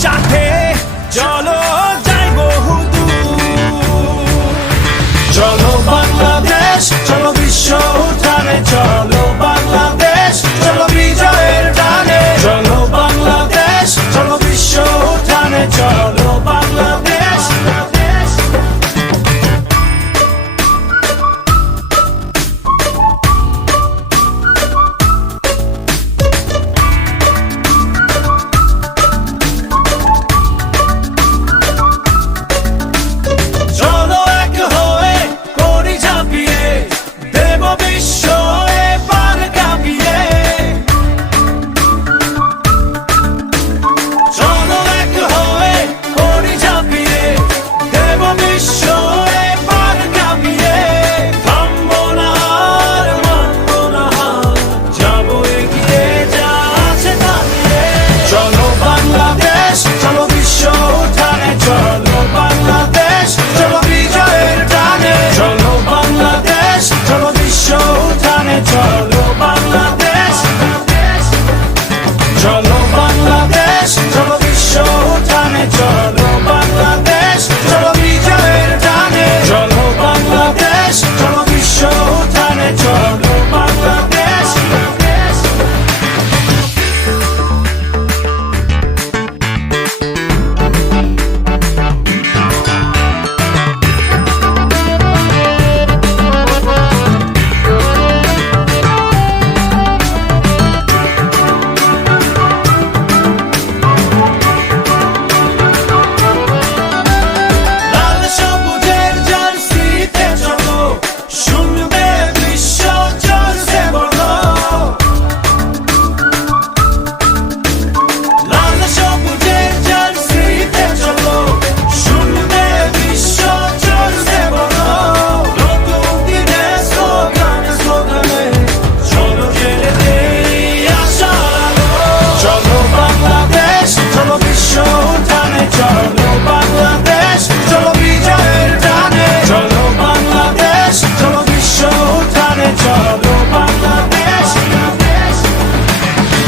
সাথে চলো যাই বহুদূর। চলো বাংলাদেশ, চলো বিশ্ব উঠানে, চলো বাংলাদেশ, চলো বিজয়ের টানে। চলো বাংলাদেশ, চলো বিশ্ব উঠানে, চলো বাংলাদেশ। চলো এক হয়ে করি ঝাঁপিয়ে, দেব বিশ্ব এবার কাঁপিয়ে। চলো এক হয়ে করি ঝাঁপিয়ে, দেব বিশ্ব এবার কাঁপিয়ে। থামবো না আর মানবো না হার, যাবো এগিয়ে যা আছে তা নিয়ে। চলো বাংলাদেশ, চলো বিশ্ব উঠানে, চলো বাংলাদেশ, চলো বিজয়ের টানে। চলো বাংলাদেশ, চলো বিশ্ব উঠানে, চলো বাংলাদেশ। চলো বাংলাদেশ, চলো বিশ্ব উঠানে, চলো বাংলাদেশ, চলো বিজয়ের টানে। চলো বাংলাদেশ, চলো বিশ্ব উঠানে, চলো বাংলাদেশ। লাল সবুজের জার্সিতে চলো, শুনবে বিশ্ব জোরসে বলো। লাল সবুজের জার্সিতে চলো, শুনবে বিশ্ব জোরসে বলো। নতুন দিনে স্লোগানে স্লোগানে, চলো জেলে দেই আশার আলো। চলো বাংলাদেশ, চলো বিশ্ব উঠানে, চলো বাংলাদেশ, চলো বিজয়ের টানে। চলো বাংলাদেশ, চলো বিশ্ব উঠানে, চলো বাংলাদেশ।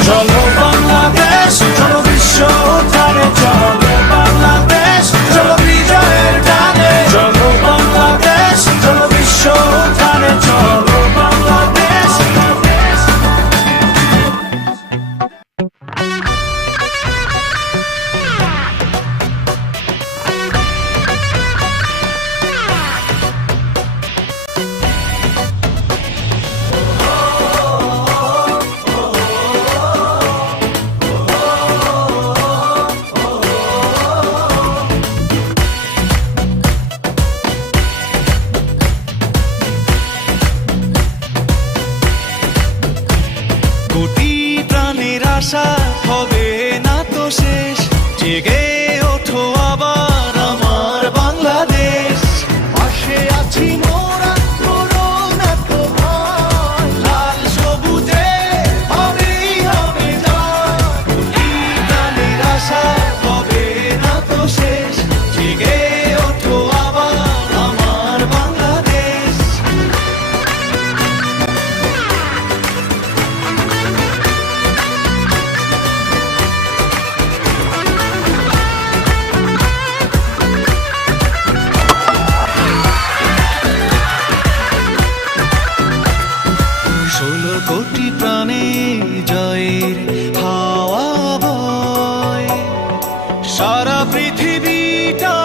চলো বাংলাদেশ, চলো বিশ্ব উঠানে, চলো বাংলাদেশ, চলো বিজয়ের টানে। চলো বাংলাদেশ, চলো বিশ্ব উঠানে, চলো বাংলাদেশ। কোটি প্রাণের আশা হবে না তো শেষ, জেগে ওঠো আবার আমার বাংলাদেশ। পাশে আছি মোরা, করো না তো ভয়, লাল সবুজে হবেই হবে জয়। কোটি প্রাণের আশা হবে না তো শেষ, জেগে ওঠো আবার আমার বাংলাদেশ। ষোলো কোটি প্রাণে জয়ের হাওয়া বয়, সারা পৃথিবীটা